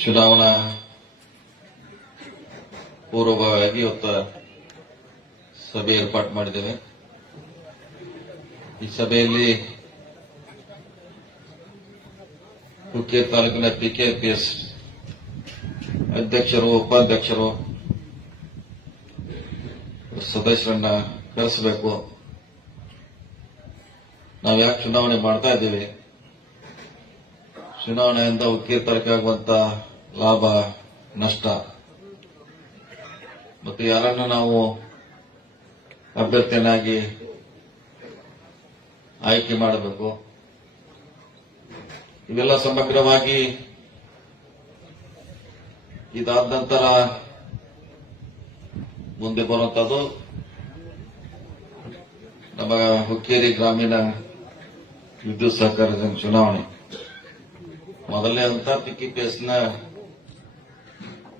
ಚುನಾವಣಾ ಪೂರ್ವಭಾವಿಯಾಗಿ ಇವತ್ತು ಸಭೆ ಏರ್ಪಾಡು ಮಾಡಿದ್ದೇವೆ. ಈ ಸಭೆಯಲ್ಲಿ ಹುಕ್ಕೇರಿ ತಾಲೂಕಿನ ಪಿಕೆಪಿಎಸ್ ಅಧ್ಯಕ್ಷರು, ಉಪಾಧ್ಯಕ್ಷರು, ಸದಸ್ಯರನ್ನ ಕಳಿಸಬೇಕು. ನಾವು ಯಾಕೆ ಚುನಾವಣೆ ಮಾಡ್ತಾ ಇದ್ದೀವಿ, ಚುನಾವಣೆಯಿಂದ ಹುಕ್ಕೇರಿ ತಾಲೂಕಿಗೆ ಆಗುವಂತ ಲಾಭ ನಷ್ಟ ಮತ್ತು ಯಾರನ್ನ ನಾವು ಅಭ್ಯರ್ಥಿಯನ್ನಾಗಿ ಆಯ್ಕೆ ಮಾಡಬೇಕು, ಇವೆಲ್ಲ ಸಮಗ್ರವಾಗಿ ಇದಾದ ನಂತರ ಮುಂದೆ ಬರುವಂತದ್ದು ನಮ್ಮ ಹುಕ್ಕೇರಿ ಗ್ರಾಮೀಣ ವಿದ್ಯುತ್ ಸಹಕಾರ ಸಂಘ ಚುನಾವಣೆ. ಮೊದಲನೇ ಹಂತ ಪಿಕೆಪಿಎಸ್ನ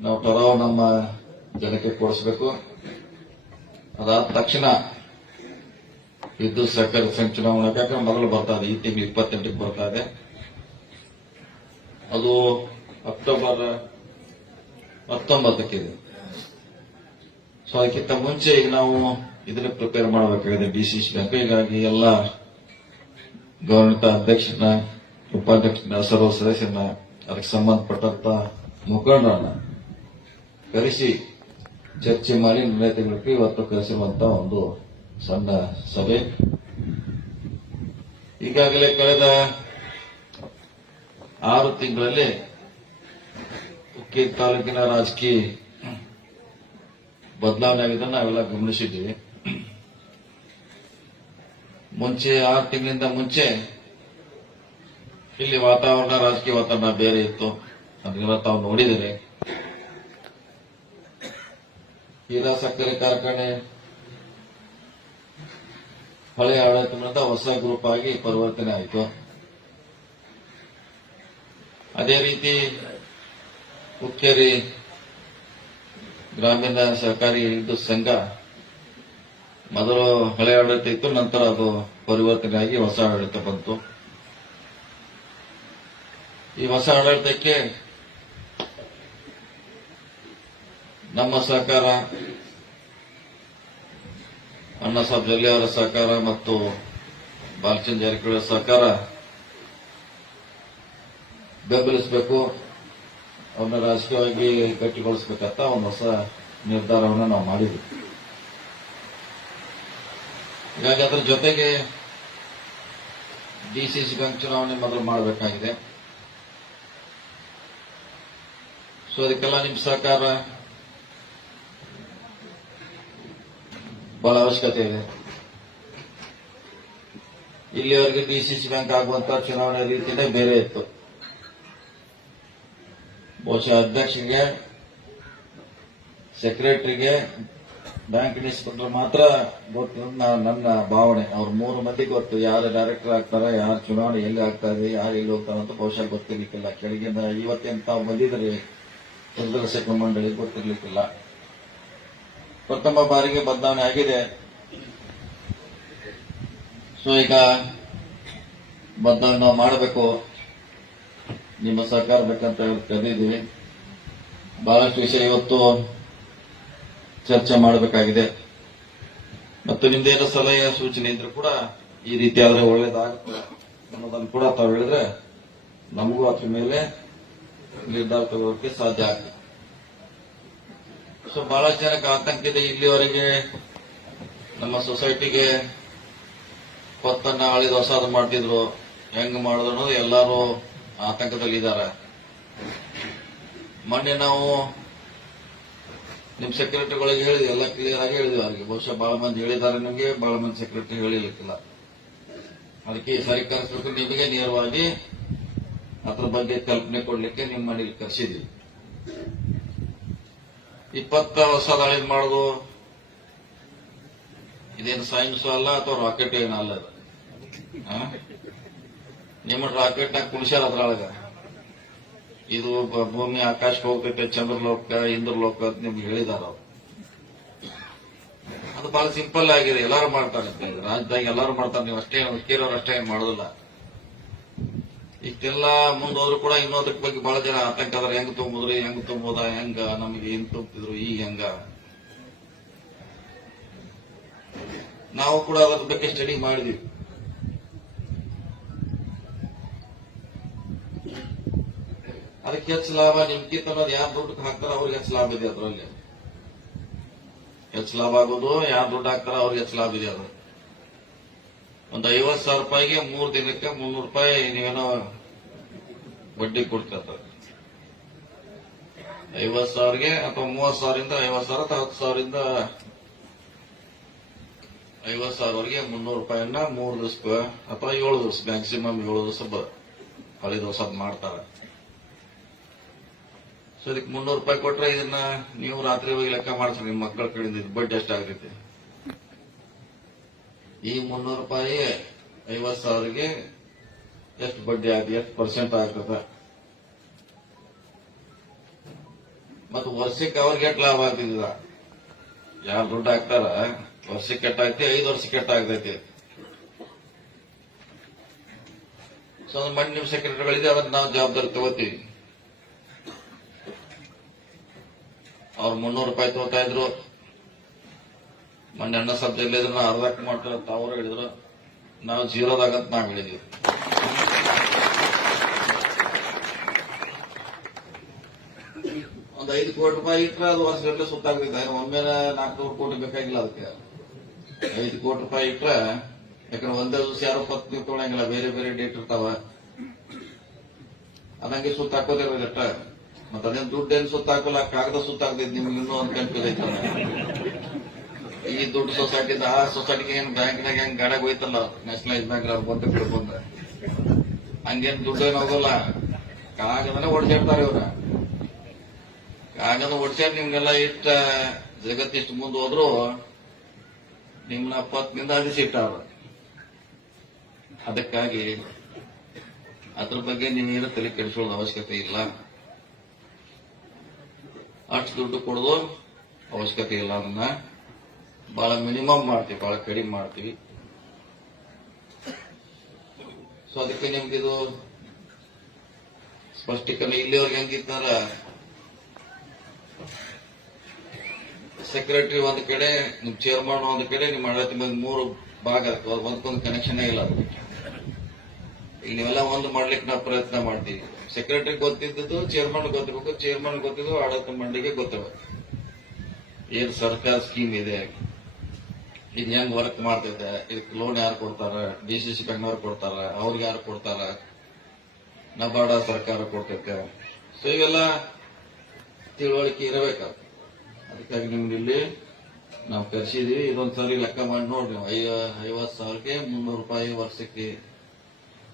ನಾವು ಪರಾವ ನಮ್ಮ ಜನಕ್ಕೆ ಕೊಡಿಸಬೇಕು. ಅದಾದ ತಕ್ಷಣ ವಿದ್ಯುತ್ ಸಹಕಾರ ಸಂಘ ಚುನಾವಣೆ ಯಾಕಂದ್ರೆ ಮೊದಲು ಬರ್ತಾ ಇದೆ, ಈ ತಿಂಗಳು 28ಕ್ಕೆ ಬರ್ತಾ ಇದೆ. ಅದು ಅಕ್ಟೋಬರ್ 19ಕ್ಕೆ ಇದೆ. ಸೊ ಅದಕ್ಕಿಂತ ಮುಂಚೆ ಈಗ ನಾವು ಇದನ್ನ ಪ್ರಿಪೇರ್ ಮಾಡಬೇಕಾಗಿದೆ ಡಿಸಿಸಿ ಬ್ಯಾಂಕ್. ಹೀಗಾಗಿ ಎಲ್ಲ ಗೌರವಿತ ಅಧ್ಯಕ್ಷರನ್ನ, ಉಪಾಧ್ಯಕ್ಷರನ್ನ, ಸರ್ವ ಸದಸ್ಯರನ್ನ, ಅದಕ್ಕೆ ಸಂಬಂಧಪಟ್ಟಂತ ಮುಖಂಡರನ್ನ ಕರೆಸಿ ಚರ್ಚೆ ಮಾಡಿ ನಿರ್ಣಯ ತೆಗೆದುಕೊಳ್ಳಿ. ಇವತ್ತು ಕರೆಸಿರುವಂತಹ ಒಂದು ಸಣ್ಣ ಸಭೆ. ಈಗಾಗಲೇ ಕಳೆದ 6 ತಿಂಗಳಲ್ಲಿ ಹುಕ್ಕೇರಿ ತಾಲೂಕಿನ ರಾಜಕೀಯ ಬದಲಾವಣೆ ಆಗಿದ್ದನ್ನು ನಾವೆಲ್ಲ ಗಮನಿಸಿದ್ದೀವಿ. ಮುಂಚೆ 6 ತಿಂಗಳಿಂದ ಮುಂಚೆ ಇಲ್ಲಿ ವಾತಾವರಣ, ರಾಜಕೀಯ ವಾತಾವರಣ ಬೇರೆ ಇತ್ತು. ಅದನ್ನೆಲ್ಲ ತಾವು ನೋಡಿದರೆ ಹೀರಾ ಸಕ್ಕರೆ ಕಾರ್ಖಾನೆ ಹಳೆ ಆಡಳಿತದಿಂದ ಹೊಸ ಗ್ರೂಪ್ ಆಗಿ ಪರಿವರ್ತನೆ ಆಯಿತು. ಅದೇ ರೀತಿ ಹುಕ್ಕೇರಿ ಗ್ರಾಮೀಣ ಸಹಕಾರಿ ವಿದ್ಯುತ್ ಸಂಘ ಮೊದಲು ಹಳೆ ಆಡಳಿತ ಇತ್ತು, ನಂತರ ಅದು ಪರಿವರ್ತನೆ ಆಗಿ ಹೊಸ ಆಡಳಿತ ಬಂತು. ಈ ಹೊಸ ಆಡಳಿತಕ್ಕೆ ನಮ್ಮ ಸಹಕಾರ, ಅಣ್ಣಾಸಾಬ್ ಜೊಲ್ಲೆ ಅವರ ಸಹಕಾರ ಮತ್ತು ಬಾಲಚಂದ್ರ ಜಾರಕಿಹೊಳಿ ಸಹಕಾರ ಬೆಂಬಲಿಸಬೇಕು, ಅವನ್ನ ರಾಜಕೀಯವಾಗಿ ಗಟ್ಟಿಗೊಳಿಸಬೇಕಂತ ಒಂದು ಹೊಸ ನಿರ್ಧಾರವನ್ನು ನಾವು ಮಾಡಿದ್ವಿ. ಹೀಗಾಗಿ ಅದರ ಜೊತೆಗೆ ಡಿಸಿಸಿ ಬ್ಯಾಂಕ್ ಚುನಾವಣೆ ಮೊದಲು ಮಾಡಬೇಕಾಗಿದೆ. ಸೊ ಅದಕ್ಕೆಲ್ಲ ನಿಮ್ಮ ಸಹಕಾರ ಬಹಳ ಅವಶ್ಯಕತೆ ಇದೆ. ಇಲ್ಲಿವರೆಗೆ ಡಿಸಿಸಿ ಬ್ಯಾಂಕ್ ಆಗುವಂತ ಚುನಾವಣೆ ರೀತಿಯೇ ಬೇರೆ ಇತ್ತು. ಬಹುಶಃ ಅಧ್ಯಕ್ಷರಿಗೆ, ಸೆಕ್ರೆಟರಿಗೆ, ಬ್ಯಾಂಕ್ ಇನ್ಸ್ಪೆಕ್ಟರ್ ಮಾತ್ರ ಗೊತ್ತು ನನ್ನ ಭಾವನೆ. ಅವ್ರ 3 ಮಂದಿ ಗೊತ್ತು, ಯಾರು ಡೈರೆಕ್ಟರ್ ಆಗ್ತಾರೆ, ಯಾರು ಚುನಾವಣೆ ಎಲ್ಲಿ ಆಗ್ತಾ ಇದೆ, ಯಾರು ಎಲ್ಲಿ ಹೋಗ್ತಾರೆ ಅಂತ ಬಹುಶಃ ಗೊತ್ತಿರ್ಲಿಕ್ಕಿಲ್ಲ. ಕೆಳಗಿಂದ ಇವತ್ತೇನು ತಾವು ಬಂದಿದ್ರಿ ಚಂದ್ರಶೇಖರ ಮಂಡಳಿ ಗೊತ್ತಿರ್ಲಿಕ್ಕಿಲ್ಲ. ಪ್ರಥಮ ಬಾರಿಗೆ ಬದಲಾವಣೆ ಆಗಿದೆ. ಸೊ ಈಗ ಬದಲಾವಣೆ ನಾವು ಮಾಡಬೇಕು, ನಿಮ್ಮ ಸಹಕಾರ ಬೇಕಂತ ಕರೆದಿದ್ದೀವಿ. ಬಹಳಷ್ಟು ವಿಷಯ ಇವತ್ತು ಚರ್ಚೆ ಮಾಡಬೇಕಾಗಿದೆ. ಮತ್ತು ನಿಮ್ದೇನೋ ಸಲಹೆ ಸೂಚನೆ ಇದ್ರೂ ಕೂಡ ಈ ರೀತಿ ಆದ್ರೆ ಒಳ್ಳೇದಾಗುತ್ತೆ ಅನ್ನೋದನ್ನು ಕೂಡ ತಾವು ಹೇಳಿದ್ರೆ ನಮಗೂ ಅದ್ರ ಮೇಲೆ ನಿರ್ಧಾರ ತಗೊಳ್ಳೋಕೆ ಸಾಧ್ಯ ಆಗ್ತದೆ. ಸೊ ಬಹಳಷ್ಟು ಜನಕ್ಕೆ ಆತಂಕ ಇದೆ. ಇಲ್ಲಿವರೆಗೆ ನಮ್ಮ ಸೊಸೈಟಿಗೆ ಕೊತ್ತನ್ನ ಆಳಿದ ಹೊಸದು ಮಾಡ್ತಿದ್ರು, ಹೆಂಗ್ ಮಾಡಿದ್ರು ಅನ್ನೋದು ಎಲ್ಲರೂ ಆತಂಕದಲ್ಲಿ ಇದ್ದಾರೆ. ಮೊನ್ನೆ ನಾವು ನಿಮ್ ಸೆಕ್ರೆಟರಿಗಳಿಗೆ ಹೇಳಿದ್ವಿ, ಎಲ್ಲ ಕ್ಲಿಯರ್ ಆಗಿ ಹೇಳಿದ್ವಿ ಅವ್ರಿಗೆ. ಬಹುಶಃ ಬಹಳ ಮಂದಿ ಹೇಳಿದ್ದಾರೆ, ನಿಮಗೆ ಬಹಳ ಮಂದಿ ಸೆಕ್ರೆಟರಿ ಹೇಳಿರ್ಲಿಕ್ಕಿಲ್ಲ. ಅದಕ್ಕೆ ಸರಿ ಕರೆಸಬೇಕು, ನಿಮಗೆ ನೇರವಾಗಿ ಅದ್ರ ಬಗ್ಗೆ ಕಲ್ಪನೆ ಕೊಡ್ಲಿಕ್ಕೆ ನಿಮ್ಮ ಮನೇಲಿ ಕರೆಸಿದ್ವಿ. 20 ವರ್ಷ ಹಳಿದ್ ಮಾಡೋದು ಇದೇನು ಸೈನ್ಸ್ ಅಲ್ಲ ಅಥವಾ ರಾಕೆಟ್ ಏನಲ್ಲ. ನಿಮ್ಮ ರಾಕೆಟ್ನಾಗ ಕುಣಿಸ್ಯಾರ ಅದ್ರೊಳಗ. ಇದು ಭೂಮಿ ಆಕಾಶಕ್ಕೆ ಹೋಗ್ತೈತೆ, ಚಂದ್ರಲೋಕ, ಇಂದ್ರಲೋಕ ಅಂತ ನಿಮ್ಗೆ ಹೇಳಿದಾರ. ಅದು ಬಹಳ ಸಿಂಪಲ್ ಆಗಿದೆ, ಎಲ್ಲಾರು ಮಾಡ್ತಾರೆ. ರಾಜ್ಯದಾಗ ಎಲ್ಲಾರು ಮಾಡ್ತಾರೆ, ನೀವು ಅಷ್ಟೇ ಹುಕ್ಕೇರಿಯವ್ರು ಅಷ್ಟೇ ಏನ್ ಮಾಡೋದಿಲ್ಲ. ಇಷ್ಟೆಲ್ಲ ಮುಂದೋದ್ರು ಕೂಡ ಇನ್ನೊಂದ್ರ ಬಗ್ಗೆ ಬಹಳ ಜನ ಆತಂಕ ಅದ್ರ ಹೆಂಗ್ ತುಂಬೋದ ಹೆಂಗ ನಮಗೆ ಏನ್ ತುಂಬಿದ್ರು ಈಗ ಹೆಂಗ. ನಾವು ಕೂಡ ಅದ್ರ ಬಗ್ಗೆ ಸ್ಟಡಿ ಮಾಡಿದ್ವಿ. ಅದಕ್ಕೆ ಹೆಚ್ಚು ಲಾಭ ನಿಮ್ಗಿಂತ ಅನ್ನೋದು ಯಾರು ದುಡ್ಡು ಹಾಕ್ತಾರ ಅವ್ರಿಗೆ ಹೆಚ್ಚು ಲಾಭ ಇದೆ ಅದರಲ್ಲಿ. ಹೆಚ್ಚು ಲಾಭ ಆಗೋದು ಯಾರು ದುಡ್ಡು ಹಾಕ್ತಾರ ಅವ್ರಿಗೆ ಹೆಚ್ಚು ಲಾಭ ಇದೆ ಅದು. ಒಂದು 50,000 ರೂಪಾಯಿಗೆ 3 ದಿನಕ್ಕೆ 300 ರೂಪಾಯಿ ನೀವೇನೋ ಬಡ್ಡಿ ಕೊಡ್ತಿರ್ತಾರೆ. 50,000ಗೆ ಅಥವಾ 30,000ರಿಂದ 50,000 ಅಥವಾ 10,000ರಿಂದ 50,000ವರೆಗೆ 300 ರೂಪಾಯಿನ 3 ದಿವಸ ಅಥವಾ 7 ದಿವಸ, ಮ್ಯಾಕ್ಸಿಮಮ್ 7 ದಿವಸ ಹಳೆ ದಿವಸ ಮಾಡ್ತಾರೆ. ಸೊ ಇದಕ್ಕೆ 300 ರೂಪಾಯಿ ಕೊಟ್ರೆ ಇದನ್ನ ನೀವು ರಾತ್ರಿ ಹೋಗಿ ಲೆಕ್ಕ ಮಾಡ್ತೀರಿ ನಿಮ್ಮ ಮಕ್ಕಳ ಕಡೆಯಿಂದ ಇದು ಬಡ್ಡಿ ಎಷ್ಟಾಗೈತಿ. ಈ 300 ರೂಪಾಯಿ 50,000ಗೆ ಎಷ್ಟು ಬಡ್ಡಿ ಆಗಿ ಎಷ್ಟು ಪರ್ಸೆಂಟ್ ಆಗ್ತದ, ಮತ್ತು ವರ್ಷಕ್ಕೆ ಅವ್ರಿಗೆ ಎಷ್ಟು ಲಾಭ ಆಗ್ತಿದ. ಯಾರು ದುಡ್ಡು ಹಾಕ್ತಾರ ವರ್ಷಕ್ಕೆ ಕೆಟ್ಟಾಗ್ತಿ, 5 ವರ್ಷಕ್ಕೆ ಕೆಟ್ಟಾಗ್ತೈತಿ. ಸೊ ಅದು ಮಣ್ಣು ನಿಮ್ಮ ಸೆಕ್ರೆಟರಿಗಳಿದೆ, ಅದನ್ನ ನಾವು ಜವಾಬ್ದಾರಿ ತಗೋತೀವಿ. ಅವ್ರು 300 ರೂಪಾಯಿ ತಗೋತಾ ಇದ್ರು, ಮೊನ್ನೆ ಅನ್ನ ಸಬ್ಜೆಕ್ಟ್ ಇದ್ರು ನಾವು ಅರ್ಧಕ್ಕೆ ಮಾಡ್ತಾರೆ ಅಂತ ಅವ್ರು ಹೇಳಿದ್ರು, ನಾವು ಜೀರೋದಾಗಂತ ನಾವು ಹೇಳಿದ್ವಿ. ಒಂದು 5 ಕೋಟಿ ರೂಪಾಯಿ ಇಟ್ಟರೆ ಅದು ವರ್ಷಗಟ್ಟಲೆ ಸುತ್ತಾಗ್ತಿದೆ. ಒಮ್ಮೆ 400 ಕೋಟಿ ಬೇಕಾಗಿಲ್ಲ ಅದಕ್ಕೆ. 5 ಕೋಟಿ ರೂಪಾಯಿ ಇಟ್ರೆ, ಯಾಕಂದ್ರೆ ಒಂದೇ ದಿವಸ ಯಾರು 10 ತಗೊಳಂಗಿಲ್ಲ, ಬೇರೆ ಬೇರೆ ಡೇಟ್ ಇರ್ತಾವ. ಅದಂಗೆ ಸುತ್ತಾಕೋದಿರತ್ತ. ಮತ್ತೆ ಅದೇನು ದುಡ್ಡೇನು ಸುತ್ತಾಕಲ್ಲ, ಕಾಗದ ಸುತ್ತಾಗ್ತೈತಿ. ನಿಮ್ಗೆ ಇನ್ನೂ ಒಂದು ಕನ್ಫ್ಯೂಸ್ ಐತಲ್ಲ. ಈ ದುಡ್ಡು ಸೊಸೈಟಿದ ಆ ಸೊಸೈಟಿಗೆ ಏನ್ ಬ್ಯಾಂಕ್ನಾಗ ಹೆಂಗ್ ಗಾಡಿಗೆ ಹೋಯ್ತಲ್ಲ, ನ್ಯಾಷನಲೈಸ್ ಬ್ಯಾಂಕ್ ಅವ್ರು ಬಂದ ಹಂಗೇನ್ ದುಡ್ಡು ಏನು ಹೋಗಲ್ಲ, ಕಾಗದನೇ ಓಡಿಸಿರ್ತಾರೆ ಇವ್ರ. ಕಾಗದ ಓಡಿಸ್ಯಾರ ನಿಮ್ಗೆಲ್ಲ ಇಷ್ಟ ಜಗತ್ತಿಷ್ಟು ಮುಂದೆ ಹೋದ್ರು ನಿಮ್ನ 10ನಿಂದ 10 ಇಟ್ಟಾರ. ಅದಕ್ಕಾಗಿ ಅದ್ರ ಬಗ್ಗೆ ನೀವೇನು ತಲೆ ಕೆಡಿಸೋದು ಅವಶ್ಯಕತೆ ಇಲ್ಲ. ಅಷ್ಟು ದುಡ್ಡು ಕೊಡೋದು ಅವಶ್ಯಕತೆ ಇಲ್ಲ. ಅದನ್ನ ಬಹಳ ಮಿನಿಮಮ್ ಮಾಡ್ತೀವಿ, ಬಹಳ ಕಡಿಮೆ ಮಾಡ್ತೀವಿ. ಸೊ ಅದಕ್ಕೆ ನಿಮ್ಗಿದು ಸ್ಪಷ್ಟೀಕರಣ. ಇಲ್ಲಿವರೆಗೆ ಹೆಂಗಿತ್ತಾರ, ಸೆಕ್ರೆಟರಿ ಒಂದ್ ಕಡೆ, ನಿಮ್ ಚೇರ್ಮನ್ ಒಂದ್ ಕಡೆ, ನಿಮ್ ಆಡಳಿತ ಮಂದಿ 3 ಭಾಗ ಇರ್ತದೆ. ಒಂದಕ್ಕೊಂದು ಕನೆಕ್ಷನ್ ಇಲ್ಲ. ಈಗ ನೀವೆಲ್ಲ ಒಂದು ಮಾಡ್ಲಿಕ್ಕೆ ನಾವು ಪ್ರಯತ್ನ ಮಾಡ್ತೀವಿ. ಸೆಕ್ರೆಟರಿ ಗೊತ್ತಿದ್ದು ಚೇರ್ಮನ್ ಗೊತ್ತಿರ್ಬೇಕು, ಚೇರ್ಮನ್ ಗೊತ್ತಿದ್ದು ಆಡಳಿತ ಮಂಡಳಿಗೆ ಗೊತ್ತಿರ್ಬೇಕು. ಏನ್ ಸರ್ಕಾರ ಸ್ಕೀಮ್ ಇದೆ, ಇದು ಹೆಂಗ್ ವರ್ಕ್ ಮಾಡ್ತಿದೆ, ಇದಕ್ಕೆ ಲೋನ್ ಯಾರು ಕೊಡ್ತಾರ, ಡಿಸಿಸಿ ಬ್ಯಾಂಕ್ನವ್ರು ಕೊಡ್ತಾರ, ಅವ್ರಿಗೆ ಯಾರು ಕೊಡ್ತಾರ, ನಬಾರ್ಡ ಸರ್ಕಾರ ಕೊಡ್ತೈತೆ. ಸೊ ಇವೆಲ್ಲ ತಿಳುವಳಿಕೆ ಇರಬೇಕಾಗ. ಅದಕ್ಕಾಗಿ ನಿಮ್ಗೆ ಇಲ್ಲಿ ನಾವು ಕರ್ಸಿದೀವಿ. ಇದೊಂದ್ಸರಿ ಲೆಕ್ಕ ಮಾಡಿ ನೋಡ್ರಿ. 50,000ಗೆ 300 ರೂಪಾಯಿ ವರ್ಷಕ್ಕೆ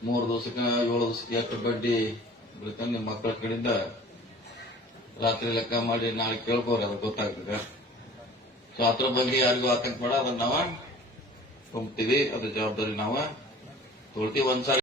3 ದಿವಸಕ್ಕೆ 7 ದಿವಸಕ್ಕೆ ಎಷ್ಟು ಬಡ್ಡಿ ಬೀಳ್ತಾನೆ ನಿಮ್ಮ ಮಕ್ಕಳ ಕಡೆಯಿಂದ ರಾತ್ರಿ ಲೆಕ್ಕ ಮಾಡಿ ನಾಳೆ ಕೇಳ್ಕೋರಿ, ಅದು ಗೊತ್ತಾಗ್ತದೆ. ಸೊ ಅದ್ರ ಬಗ್ಗೆ ಯಾರಿಗೂ ಆತಂಕ ಬೇಡ. ಅದನ್ನ ನಾವ ತುಂಬ್ತೀವಿ, ಅದ್ರ ಜವಾಬ್ದಾರಿ ನಾವ ತೊಳ್ತೀವಿ. ಒಂದ್ಸಾರಿ